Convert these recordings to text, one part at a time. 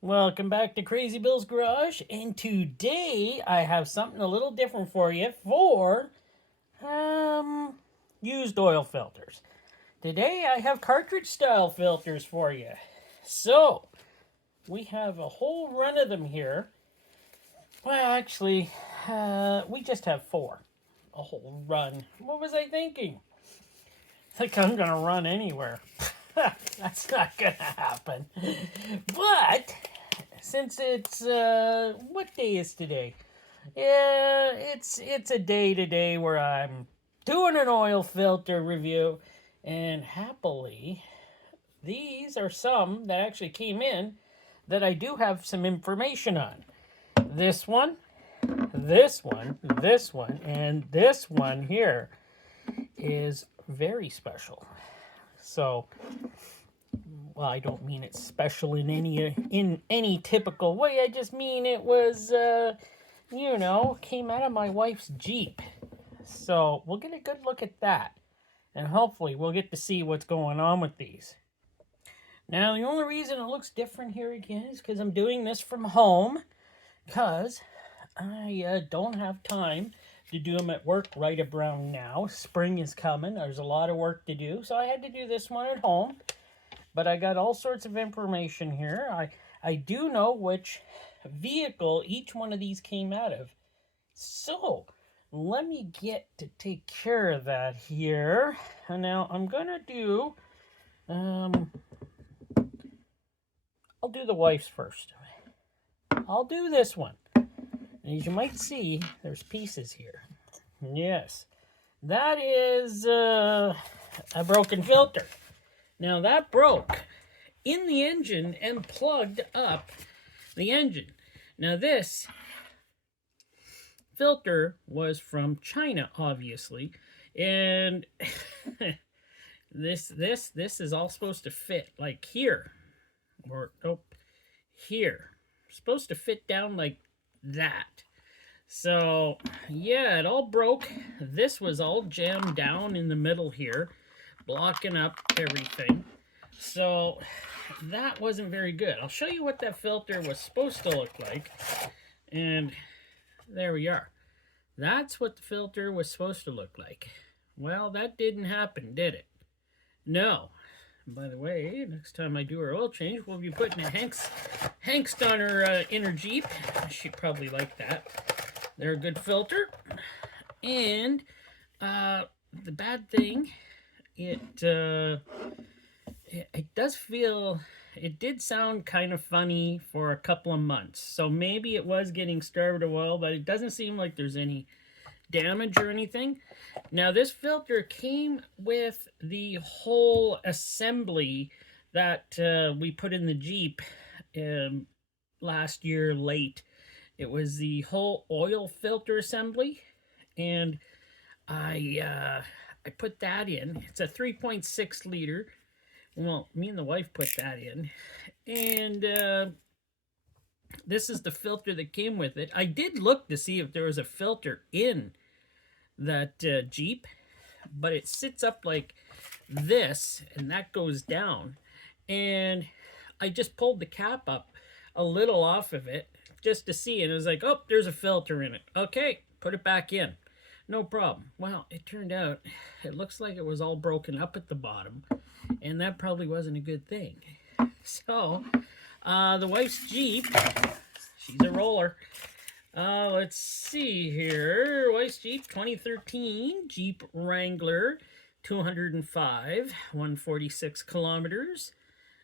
Welcome back to Crazy Bill's Garage, and today I have something a little different for you for used oil filters. Today I have cartridge style filters for you. So, we have a whole run of them here. Well, actually, we just have four. A whole run. What was I thinking? Like I'm gonna run anywhere. That's not gonna happen. But since it's what day is today? Yeah, it's a day today where I'm doing an oil filter review, and happily, these are some that actually came in that I do have some information on. This one, this one, this one, and this one here is very special. So, well, I don't mean it's special in any typical way. I just mean it was, came out of my wife's Jeep. So we'll get a good look at that, and hopefully we'll get to see what's going on with these. Now, the only reason it looks different here again is because I'm doing this from home, because I don't have time to do them at work right around now. Spring is coming. There's a lot of work to do, so I had to do this one at home. But I got all sorts of information here. I do know which vehicle each one of these came out of. So, let me get to take care of that here. And now I'm going to do, I'll do the wife's first. I'll do this one. As you might see, there's pieces here. Yes, that is a broken filter. Now that broke in the engine and plugged up the engine. Now this filter was from China, obviously, and this is all supposed to fit like here, or here. Supposed to fit down like that. So yeah, it all broke. This was all jammed down in the middle here, blocking up everything. So that wasn't very good. I'll show you what that filter was supposed to look like. And there we are. That's what the filter was supposed to look like. Well, that didn't happen, did it? No. By the way, next time I do her oil change, we'll be putting a Hangst on her inner Jeep. She'd probably like that. They're a good filter. And the bad thing, it does feel, it did sound kind of funny for a couple of months. So maybe it was getting starved of oil, but it doesn't seem like there's any damage or anything. Now this filter came with the whole assembly that we put in the Jeep last year late. It was the whole oil filter assembly, and I put that in. It's a 3.6 liter. Well, me and the wife put that in, and this is the filter that came with it. I did look to see if there was a filter in that Jeep, but it sits up like this, and that goes down. And I just pulled the cap up a little off of it just to see, and it was like, oh, there's a filter in it. Okay, put it back in. No problem. Well, it turned out it looks like it was all broken up at the bottom, and that probably wasn't a good thing. So, the wife's Jeep, she's a roller. Let's see here. Wife's Jeep, 2013 Jeep Wrangler, 205, 146 kilometers,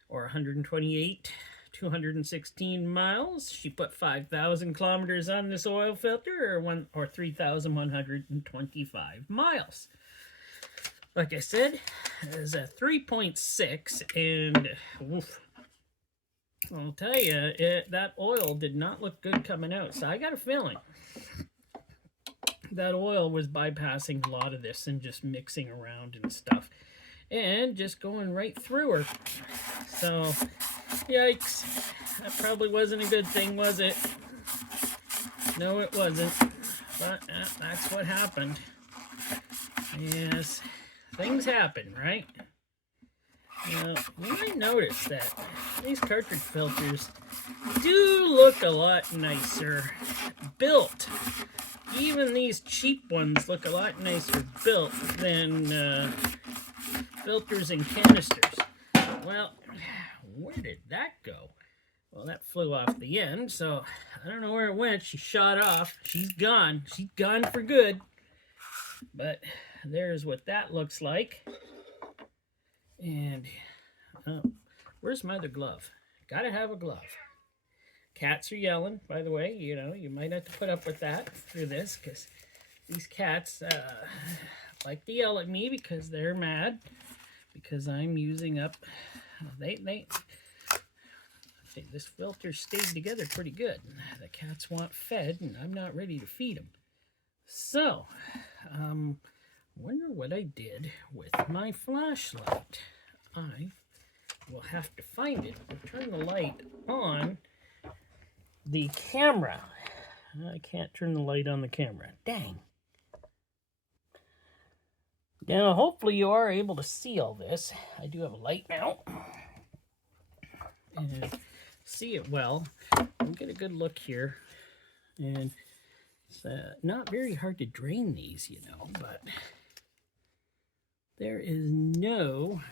or 128, 216 miles. She put 5,000 kilometers on this oil filter, or 3,125 miles. Like I said, it's a 3.6, and oof, I'll tell you, that oil did not look good coming out. So I got a feeling that oil was bypassing a lot of this and just mixing around and stuff, and just going right through her. So, yikes. That probably wasn't a good thing, was it? No, it wasn't. But that's what happened. Yes, things happen, right? Now, you might notice that these cartridge filters do look a lot nicer built. Even these cheap ones look a lot nicer built than filters in canisters. Well, where did that go? Well, that flew off the end, so I don't know where it went. She shot off. She's gone. She's gone for good. But there's what that looks like. And where's my other glove? Gotta have a glove. Cats are yelling, by the way. You know, you might have to put up with that through this, because these cats like to yell at me because they're mad because I'm using up. This filter stayed together pretty good. The cats want fed, and I'm not ready to feed them. So, wonder what I did with my flashlight. I will have to find it and turn the light on the camera. I can't turn the light on the camera. Dang. Now, hopefully you are able to see all this. I do have a light now. And see it well. I'll get a good look here. And it's not very hard to drain these, you know, but there is no...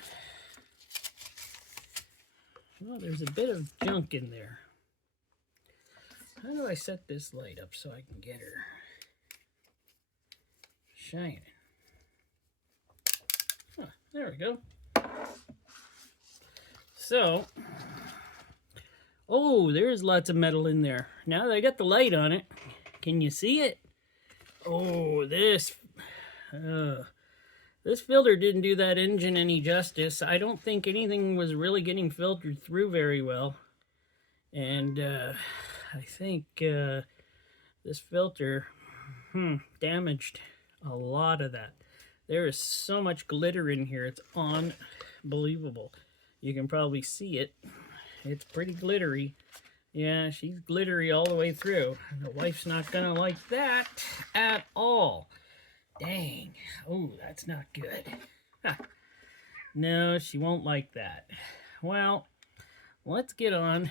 Well, there's a bit of junk in there. How do I set this light up so I can get her shining? Huh, there we go. So, oh, there's lots of metal in there. Now that I got the light on it, can you see it? Oh, this filter didn't do that engine any justice. I don't think anything was really getting filtered through very well. And I think this filter damaged a lot of that. There is so much glitter in here. It's unbelievable. You can probably see it. It's pretty glittery. Yeah, she's glittery all the way through. The wife's not gonna like that at all. Dang. Oh, that's not good. No, she won't like that. Well, let's get on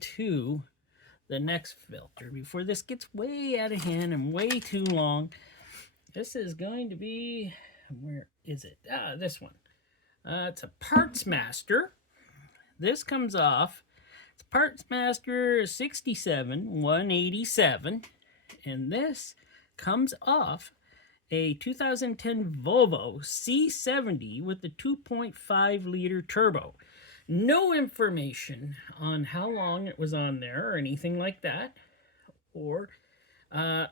to the next filter before this gets way out of hand and way too long. This is going to be, where is it? Ah, this one. It's a Parts Master. This comes off. It's Parts Master 67187, and this comes off a 2010 Volvo C70 with the 2.5 liter turbo. No information on how long it was on there or anything like that, or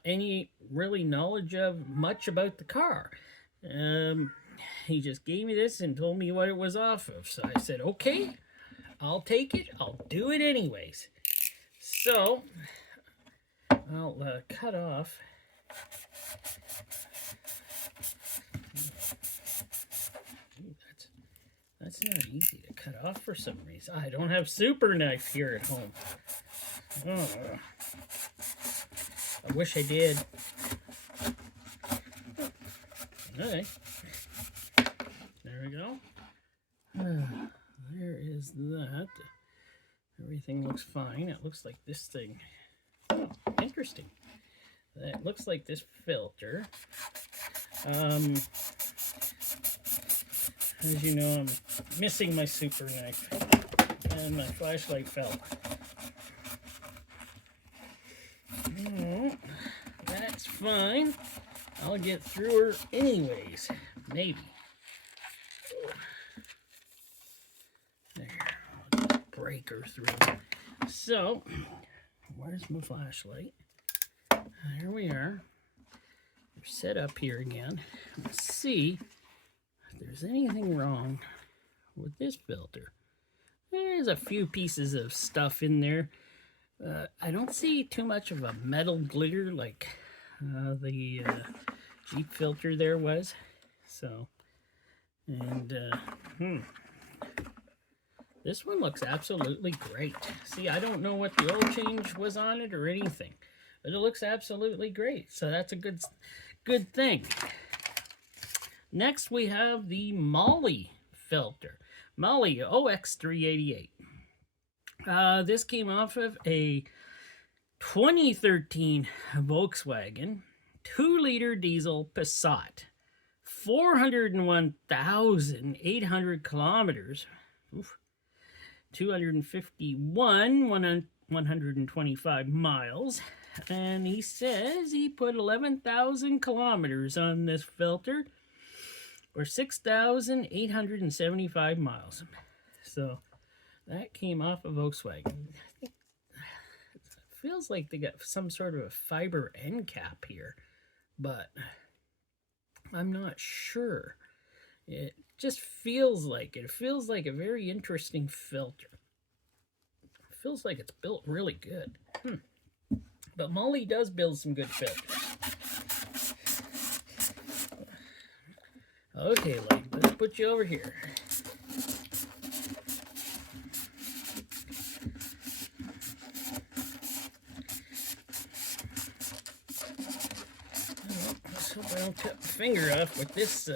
any really knowledge of much about the car. He just gave me this and told me what it was off of. So I said, okay, I'll take it. I'll do it anyways. So I'll cut off. That's not easy to cut off for some reason. I don't have super knife here at home. Oh, I wish I did. Okay. There we go. There is that. Everything looks fine. It looks like this thing. Oh, interesting. It looks like this filter. As you know, I'm missing my super knife, and my flashlight fell. Oh, that's fine. I'll get through her anyways. Maybe. There. I'll break her through. So, where's my flashlight? There we are. We're set up here again. Let's see if there's anything wrong with this filter. There's a few pieces of stuff in there. I don't see too much of a metal glitter like the Jeep filter there was. So, and this one looks absolutely great. See, I don't know what the oil change was on it or anything, but it looks absolutely great. So that's a good thing. Next, we have the Mahle filter. Mahle OX388. This came off of a 2013 Volkswagen 2-liter diesel Passat. 401,800 kilometers. Oof. 125 miles. And he says he put 11,000 kilometers on this filter, or 6,875 miles. So that came off a Volkswagen. It feels like they got some sort of a fiber end cap here, but I'm not sure. It just feels like it. It feels like a very interesting filter. It feels like it's built really good. But Mahle does build some good filters. Okay, let's put you over here. Let's hope I don't cut my finger off with this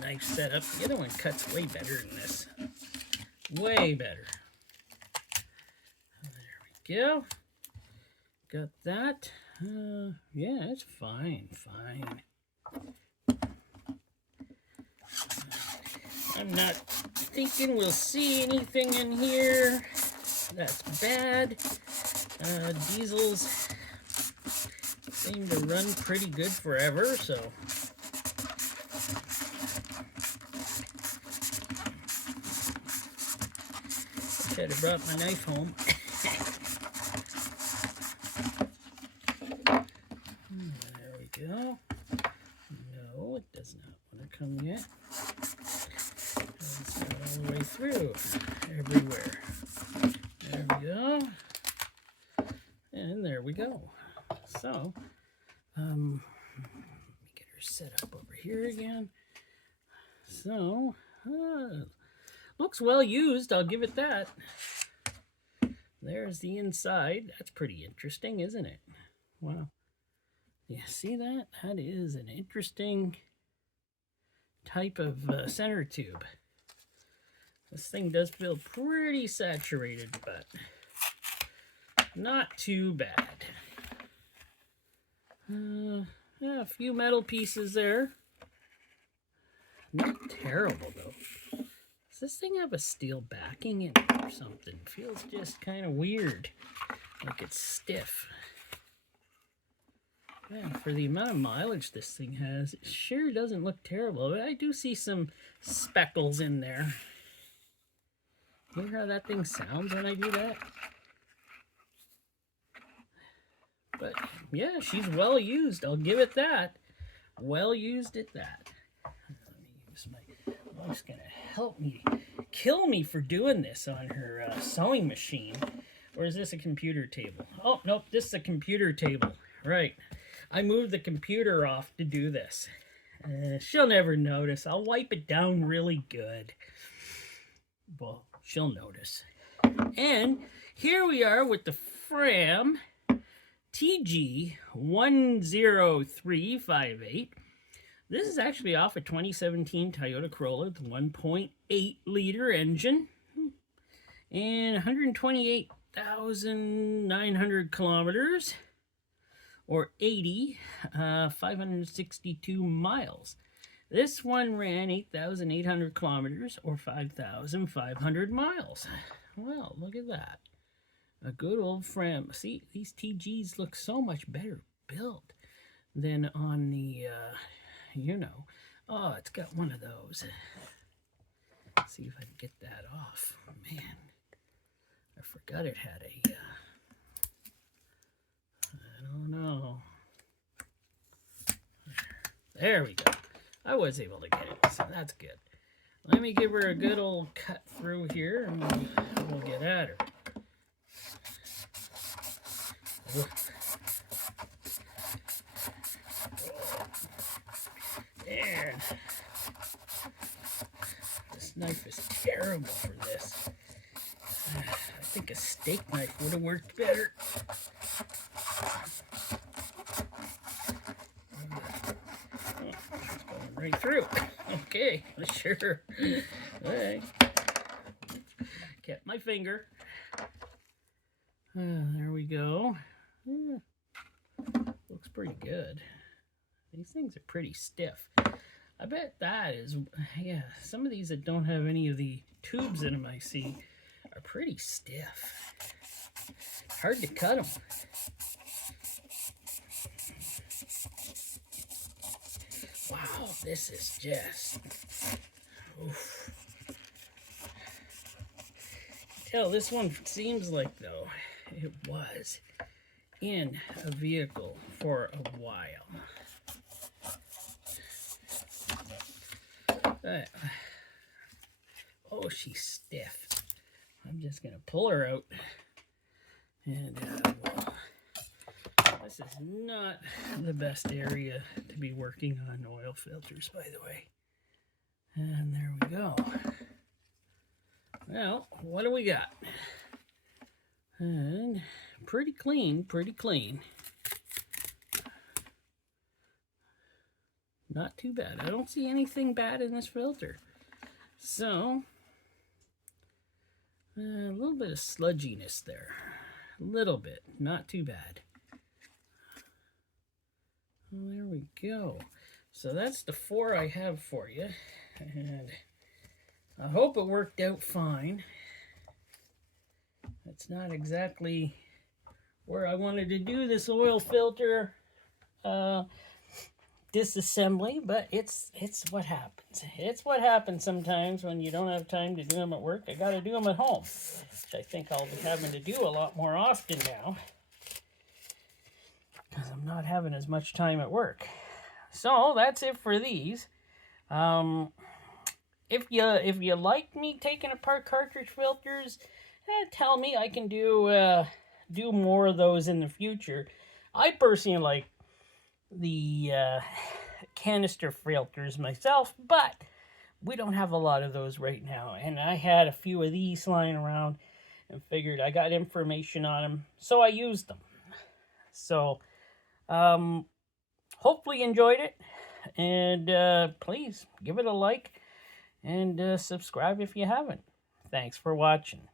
knife setup. The other one cuts way better than this. Way better. There we go. Got that. Yeah, it's fine. I'm not thinking we'll see anything in here that's bad. Diesels seem to run pretty good forever, so should have brought my knife home. There we go. No, it does not want to come yet. It's not all the way through. Everywhere. There we go. And there we go. So, let me get her set up over here again. So, looks well used, I'll give it that. There's the inside. That's pretty interesting, isn't it? Wow. You see that? That is an interesting type of center tube. This thing does feel pretty saturated, but not too bad. Yeah, a few metal pieces there. Not terrible, though. Does this thing have a steel backing in it or something? Feels just kind of weird. Like it's stiff. Yeah, for the amount of mileage this thing has, it sure doesn't look terrible. But I do see some speckles in there. Hear how that thing sounds when I do that? But yeah, she's well used. I'll give it that. Well used at that. Let me use my wife's gonna help me, kill me for doing this on her sewing machine. Or is this a computer table? Oh, nope, this is a computer table. Right. I moved the computer off to do this. She'll never notice. I'll wipe it down really good. Well, she'll notice. And here we are with the Fram TG10358. This is actually off a 2017 Toyota Corolla with a 1.8 liter engine and 128,900 kilometers, or 562 miles. This one ran 8,800 kilometers, or 5,500 miles. Well, look at that. A good old Fram. See, these TGs look so much better built than on the, oh, it's got one of those. Let's see if I can get that off. Man, I forgot it had a, I don't know. There we go. I was able to get it, so that's good. Let me give her a good old cut through here, and we'll get at her. There. This knife is terrible for this. I think a steak knife would have worked better. It's going right through. Okay, sure. All right. Kept my finger. There we go. Looks pretty good. These things are pretty stiff. I bet that is, yeah, some of these that don't have any of the tubes in them I see are pretty stiff. Hard to cut them. Wow, this is just, oof. Tell this one seems like, though, it was in a vehicle for a while. Oh, she's stiff. I'm just gonna pull her out. And well, this is not the best area to be working on oil filters, by the way. And there we go. Well, what do we got? And pretty clean, pretty clean. Not too bad. I don't see anything bad in this filter. So, a little bit of sludginess there. A little bit. Not too bad. Well, there we go. So that's the 4 I have for you. And I hope it worked out fine. That's not exactly where I wanted to do this oil filter disassembly, but it's what happens. It's what happens sometimes when you don't have time to do them at work. I got to do them at home, which I think I'll be having to do a lot more often now because I'm not having as much time at work. So that's it for these. If you like me taking apart cartridge filters, tell me. I can do more of those in the future. I personally like the canister filters myself, but we don't have a lot of those right now, and I had a few of these lying around and figured I got information on them, so I used them. So hopefully you enjoyed it, and please give it a like and subscribe if you haven't. Thanks for watching.